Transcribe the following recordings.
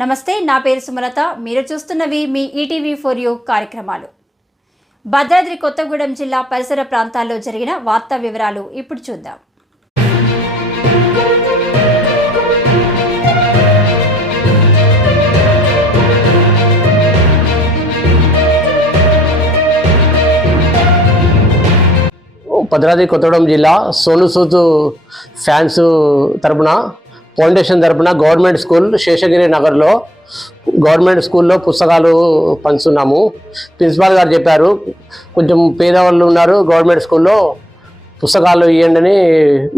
నమస్తే, నా పేరు సుమలత. మీరు చూస్తున్నవి మీ ఈటీవీ4U కార్యక్రమాలు. భద్రాద్రి కొత్తగూడెం జిల్లా పరిసర ప్రాంతాల్లో జరిగిన వార్తా వివరాలు ఇప్పుడు చూద్దాం. భద్రాద్రి కొత్తగూడెం జిల్లా సోను సూద్ ఫ్యాన్స్ తరపున ఫౌండేషన్ తరపున గవర్నమెంట్ స్కూల్ శేషగిరి నగర్లో గవర్నమెంట్ స్కూల్లో పుస్తకాలు పంచుతున్నాము. ప్రిన్సిపాల్ గారు చెప్పారు, కొంచెం పేదవాళ్ళు ఉన్నారు, గవర్నమెంట్ స్కూల్లో పుస్తకాలు ఇవ్వండి అని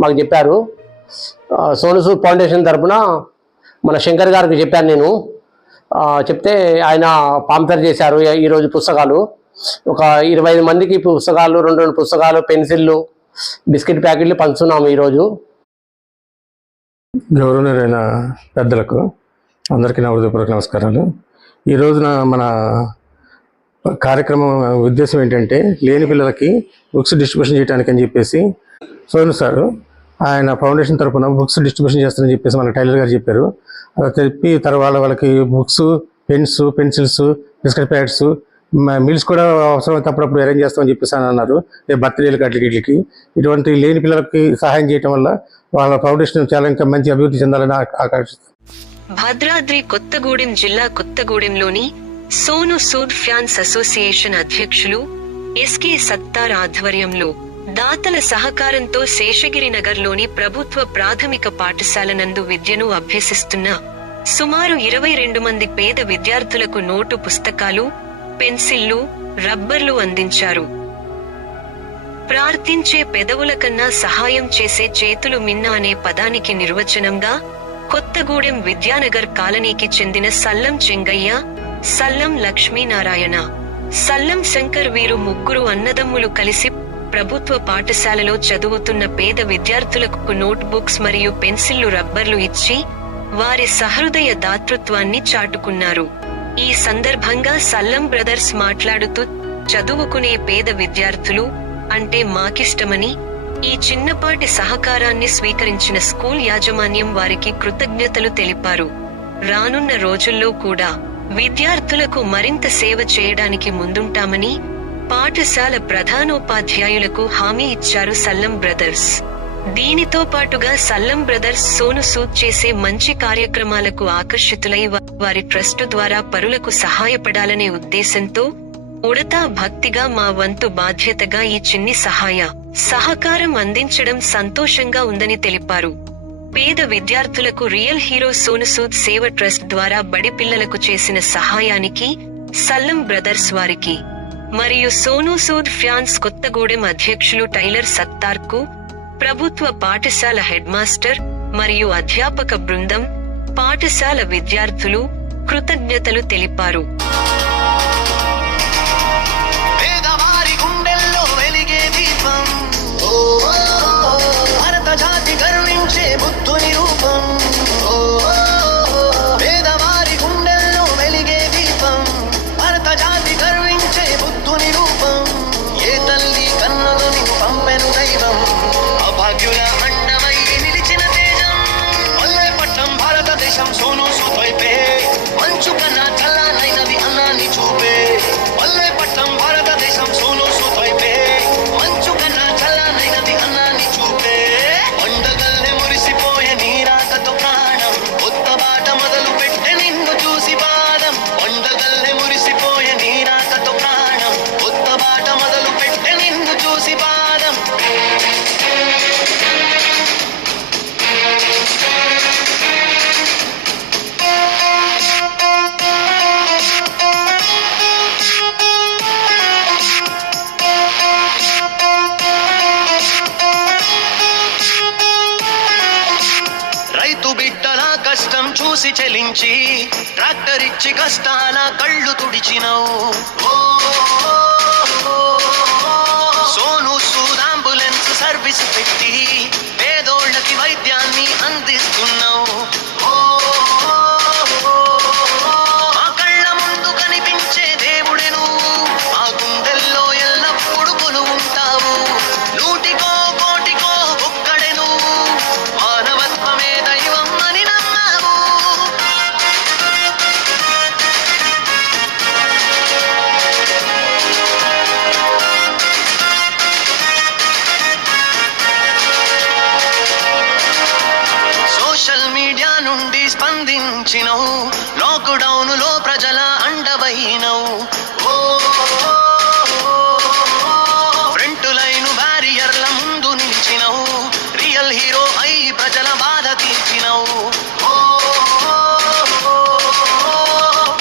మాకు చెప్పారు. సోను సూద్ ఫౌండేషన్ తరపున మన శంకర్ గారికి చెప్పాను నేను. చెప్తే ఆయన పాంప్లెట్ చేశారు. ఈరోజు పుస్తకాలు ఒక 25 మందికి పుస్తకాలు, 2 పుస్తకాలు, పెన్సిళ్ళు, బిస్కెట్ ప్యాకెట్లు పంచుతున్నాము ఈరోజు. గౌరవనీయులైన పెద్దలకు అందరికీ నా హృదయపూర్వక నమస్కారాలు. ఈ రోజున మన కార్యక్రమం ఉద్దేశం ఏంటంటే, లేని పిల్లలకి బుక్స్ డిస్ట్రిబ్యూషన్ చేయడానికి అని చెప్పేసి సోను సారు ఆయన ఫౌండేషన్ తరఫున బుక్స్ డిస్ట్రిబ్యూషన్ చేస్తారని చెప్పేసి మన టైలర్ గారు చెప్పారు. అలా చెప్పి తర్వాత వాళ్ళకి books, pens, pencils, biscuit packets, meals కూడా అవసరమైతే అప్పుడప్పుడు అరేంజ్ చేస్తామని చెప్పేసి అని అన్నారు. బర్త్డేలకి అట్లకి ఇటువంటి లేని పిల్లలకి సహాయం చేయడం వల్ల వాళ్ళ ఫౌండేషన్ చాలా ఇంకా మంచి అభివృద్ధి చెందాలని ఆకాంక్షిస్తారు. భద్రాద్రి కొత్తగూడెం జిల్లా కొత్తగూడెంలోని సోను సూద్ ఫ్యాన్స్ అసోసియేషన్ అధ్యక్షులు ఎస్కే సత్తార్ ఆధ్వర్యంలో దాతల సహకారంతో శేషగిరి నగర్లోని ప్రభుత్వ ప్రాథమిక పాఠశాల నందు విద్యను అభ్యసిస్తున్న సుమారు 22 మంది పేద విద్యార్థులకు నోటు పుస్తకాలు, పెన్సిళ్లు, రబ్బర్లు అందించారు. ప్రార్థించే పెదవుల కన్నా సహాయం చేసే చేతులు మిన్న అనే పదానికి నిర్వచనంగా కొత్తగూడెం విద్యానగర్ కాలనీకి చెందిన సల్లం చెంగయ్య, సల్లం లక్ష్మీనారాయణ, సల్లం శంకర్ వీరు ముగ్గురు అన్నదమ్ములు కలిసి ప్రభుత్వ పాఠశాలలో చదువుతున్న పేద విద్యార్థులకు నోట్ బుక్స్ మరియు పెన్సిళ్లు, రబ్బర్లు ఇచ్చి వారి సహృదయ దాతృత్వాన్ని చాటుకున్నారు. ఈ సందర్భంగా సల్లం బ్రదర్స్ మాట్లాడుతూ, చదువుకునే పేద విద్యార్థులు అంటే మాకిష్టమని, ఈ చిన్నపాటి సహకారాన్ని స్వీకరించిన స్కూల్ యాజమాన్యం వారికి కృతజ్ఞతలు తెలిపారు. రానున్న రోజుల్లో కూడా విద్యార్థులకు మరింత సేవ చేయడానికి ముందుంటామని పాఠశాల ప్రధానోపాధ్యాయులకు హామీ ఇచ్చారు సల్లం బ్రదర్స్. దీనితో పాటుగా సల్లం బ్రదర్స్ సోను సూద్ చేసే మంచి కార్యక్రమాలకు ఆకర్షితులై వారి ట్రస్టు ద్వారా పరులకు సహాయపడాలనే ఉద్దేశంతో ఉడతా భక్తిగా మా వంతు బాధ్యతగా ఈ చిన్ని సహకారం అందించడం సంతోషంగా ఉందని తెలిపారు. పేద విద్యార్థులకు రియల్ హీరో సోను సూద్ సేవ ట్రస్ట్ ద్వారా బడి పిల్లలకు చేసిన సహాయానికి సల్లం బ్రదర్స్ వారికి మరియు సోను సూద్ ఫ్యాన్స్ కొత్తగూడెం అధ్యక్షులు టైలర్ సత్తార్ కు, ప్రభుత్వ పాఠశాల హెడ్ మాస్టర్ మరియు అధ్యాపక బృందం, పాఠశాల విద్యార్థులు కృతజ్ఞతలు తెలిపారు. సోను సూద్ వైపే మంచు కన్నా చల్లనైనది అన్నాన్ని చూపే. పల్లెపట్నం భారతదేశం సోను సూద్ వైపే మంచు కన్నా చల్లనైనది అన్నాన్ని చూపే. పండగల్లే మురిసిపోయే నీరాకతో ప్రాణం, కొత్త బాట మొదలు పెట్టే నిన్ను చూసి పాదం. పండగల్లే మురిసిపోయే నీరాకతో ప్రాణం, కొత్త బాట మొదలు పెట్టే నిన్ను చూసి పాదం. రైతు బిడ్డల కష్టం చూసి చెలించి ట్రాక్టర్ ఇచ్చి కష్టాల కళ్ళు తుడిచినవు. సోను సూద్ అంబులెన్స్ సర్వీస్ పెట్టి పేదోళ్ళకి వైద్యాన్ని అందిస్తున్నావు. మా కళ్ళ ముందు కనిపించే దేవుడెను, మా గుండెల్లో ఎల్లప్పుడు కొలువు ఉంటావు. నూటికో కోటికో ఒక్కడెను, మానవత్వమే దైవం అని నమ్మావు. అందించినవు లాక్డౌన్ లో ప్రజల అండవైనవు ఫ్రంట్ లైన్ బ్యారియర్ల ముందు నిలిచినవు రియల్ హీరో అయి ప్రజల బాధ తీర్చినవు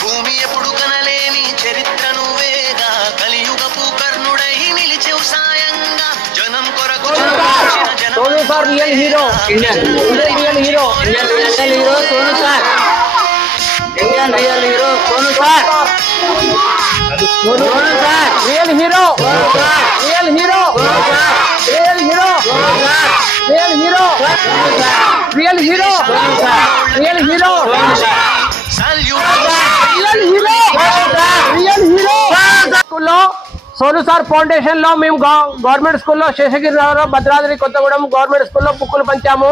భూమి ఎప్పుడు కనలేని చరిత్ర నువ్వేగా కలియుగపు కర్ణుడై నిలిచెవు సాయంగా జనం కొరకు Sonu sir real hero Indian real hero Sonu sir Indian real hero Sonu sir real hero real hero real hero real hero real hero real hero real hero real hero స్కూల్లో సోను సార్ ఫౌండేషన్ లో మేము గవర్నమెంట్ స్కూల్లో శేషగిరి నగర్ భద్రాద్రి కొత్తగూడెం గవర్నమెంట్ స్కూల్లో బుక్కులు పంచాము.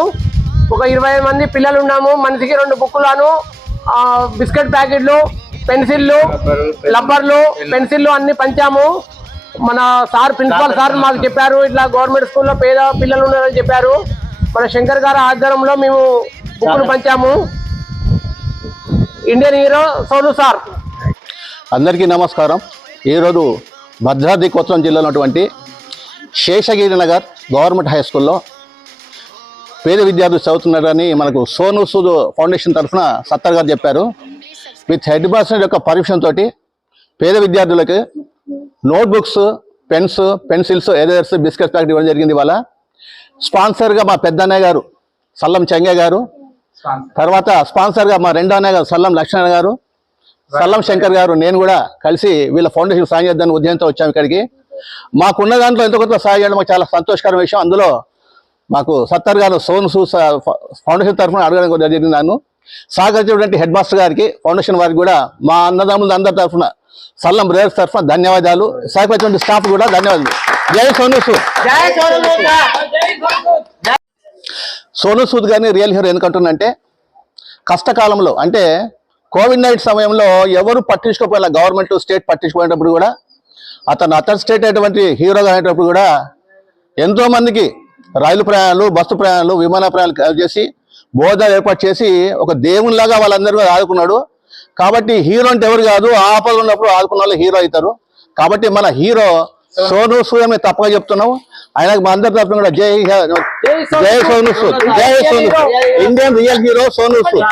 ఒక 20 మంది పిల్లలు ఉన్నాము. మనిషికి 2 బుక్కులను, బిస్కెట్ ప్యాకెట్లు, పెన్సిళ్ళు, రబ్బర్లు, పెన్సిళ్ళు అన్ని పంచాము. మన సార్ ప్రిన్సిపల్ సార్ మాకు చెప్పారు, ఇట్లా గవర్నమెంట్ స్కూల్లో పేద పిల్లలు ఉన్నారని చెప్పారు. మన శంకర్ గారి ఆధ్వర్యంలో మేము బుక్కులు పంచాము. Indian hero Sonu sir. అందరికీ నమస్కారం. ఈరోజు భద్రాద్రి కొత్తగూడెం జిల్లాలో ఉన్నటువంటి శేషగిరి నగర్ గవర్నమెంట్ హై స్కూల్లో పేద విద్యార్థులు చదువుతున్నారని మనకు సోను సూద్ ఫౌండేషన్ తరఫున సత్తర్ గారు చెప్పారు. విత్ హెడ్ మాస్టర్ యొక్క పర్మిషన్ తోటి పేద విద్యార్థులకు notebooks, pens, pencils, erasers, biscuit packet ఇవ్వడం జరిగింది. ఇవాళ స్పాన్సర్గా మా పెద్ద అన్నయ్య గారు సల్లం చెంగయ్య గారు, తర్వాత స్పాన్సర్గా మా రెండో అన్నయ్య గారు సల్లం లక్ష్మణ గారు, సల్లం శంకర్ గారు, నేను కూడా కలిసి వీళ్ళ ఫౌండేషన్ సాయం చేద్దాన్ని ఉద్దేశంతో వచ్చాము ఇక్కడికి. మాకున్న దాంట్లో ఎంతో కొంత సాయం చేయడం మాకు చాలా సంతోషకరమైన విషయం. అందులో మాకు సత్తర్ గారు సోను సూద్ ఫౌండేషన్ తరఫున అడగడం కూడా జరిగింది. నన్ను సహకరించినటువంటి హెడ్ మాస్టర్ గారికి, ఫౌండేషన్ వారికి కూడా మా అన్నదమ్ముల అందరి తరఫున, సల్లం బ్రదర్స్ తరఫున ధన్యవాదాలు. సహకరించినటువంటి స్టాఫ్ కూడా ధన్యవాదాలు. జై సోను సూద్. సోను సూద్ గారిని రియల్ హీరో ఎందుకంటున్నంటే, కష్టకాలంలో అంటే కోవిడ్-19 సమయంలో ఎవరు పట్టించుకోకపోయినా, గవర్నమెంట్ స్టేట్ పట్టించుకునేటప్పుడు కూడా అతను స్టేట్ అటువంటి హీరోగా అనేటప్పుడు కూడా ఎంతో మందికి రైలు ప్రయాణాలు, బస్సు ప్రయాణాలు, విమాన ప్రయాణాలు చేసి భోజనాలు ఏర్పాటు చేసి ఒక దేవునిలాగా వాళ్ళందరూ ఆదుకున్నాడు. కాబట్టి హీరో అంటే ఎవరు కాదు, ఆపదలు ఉన్నప్పుడు ఆదుకున్న వాళ్ళు హీరో అవుతారు. కాబట్టి మన హీరో సోను సూద్ అని తప్పగా చెప్తున్నాం. ఆయనకు మా అందరి తరఫున కూడా జై సోను సూద్, జై Sonu Sood. Indian real hero Sonu Sood.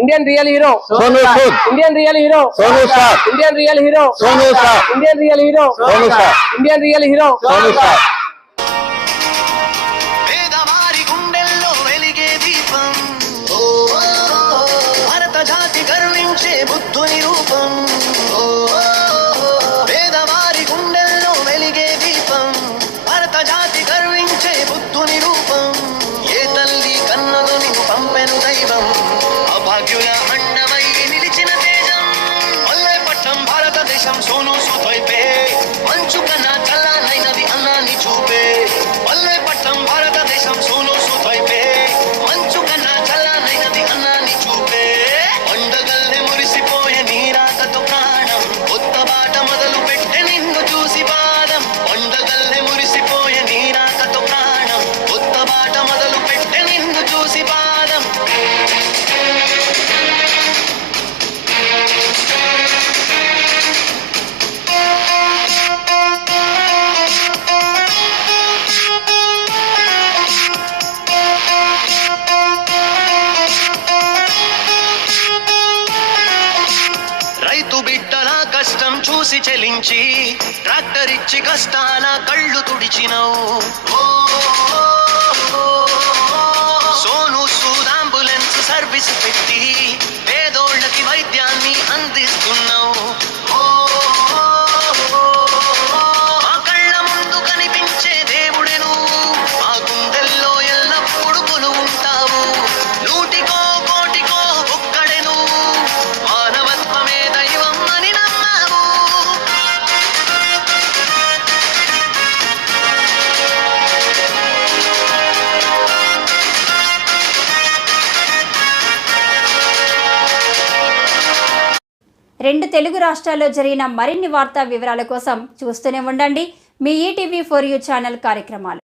Indian real hero Sonu Sood. Indian real hero Sonu sir. Indian real hero Sonu sir. Indian real hero Sonu sir. Indian real hero Sonu sir. పేదవారి గుండెల్లో వెలిగే దీపం, భారత జాతి గర్వించే బుద్ధుని రూపం. పేదవారి గుండెల్లో వెలిగే దీపం, భారత జాతి గర్వించే బుద్ధుని రూపం. ఏ తల్లి కన్నదో నిన్ను పంపెను దైవం, అభాగ్యుల అండమై నిలిచిన తేజం. మల్లెపట్నం భారతదేశం సోను సూద్ వైపే, మంచు కన్నా చల్లనైనది అన్నాన్ని చూపే. మల్లెపట్నం భారతదేశం సోను సూద్ వైపే, మంచు కన్నా చల్లనైనది అన్నాన్ని చూపే. పండగల్ని మురిసిపోయే నీరాకతో ప్రాణం, కొత్త బాట మొదలు పెట్టె నిన్ను చూసి పాదం. పండగల్ని మురిసిపోయే నీరాకతో ప్రాణం, కొత్త బాట మొదలు పెట్టె నిన్ను చూసి పాదం. రైతు బిడ్డల కష్టం చూసి చెలించి, ట్రాక్టర్ ఇచ్చి కష్టాల కళ్ళు తుడిచినవు. సోను సూద్ అంబులెన్స్ సర్వీస్ పెట్టి పేదోళ్ళకి వైద్యాన్ని అందిస్తున్నావు. మా కళ్ళ ముందు కనిపించే దేవుడెను, మా గుండెల్లో ఎల్లప్పుడు కొలువు ఉంటావు. నూటికో కోటికో ఒక్కడెను, మానవత్వమే దైవం అని నమ్మావు. రెండు తెలుగు రాష్ట్రాల్లో జరిగిన మరిన్ని వార్తా వివరాల కోసం చూస్తూనే ఉండండి మీ ఈటీవీ4యూ ఛానల్ కార్యక్రమాలు.